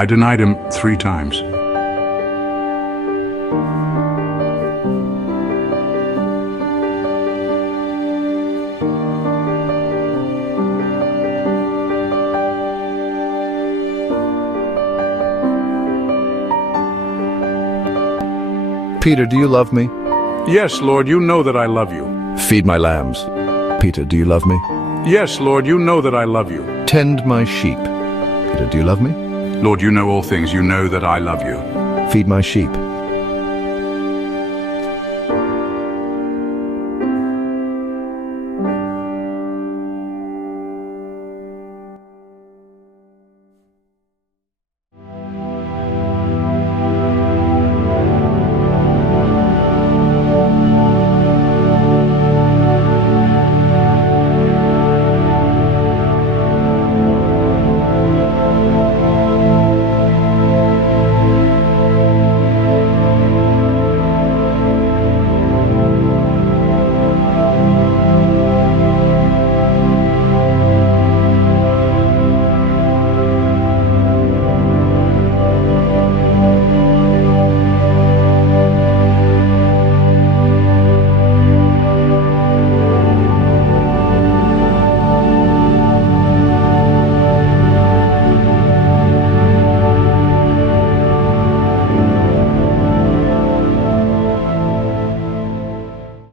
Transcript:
I denied him 3 times. Peter, do you love me? Yes, Lord, you know that I love you. Feed my lambs. Peter, do you love me? Yes, Lord, you know that I love you. Tend my sheep. Peter, do you love me? Lord, you know all things. You know that I love you. Feed my sheep.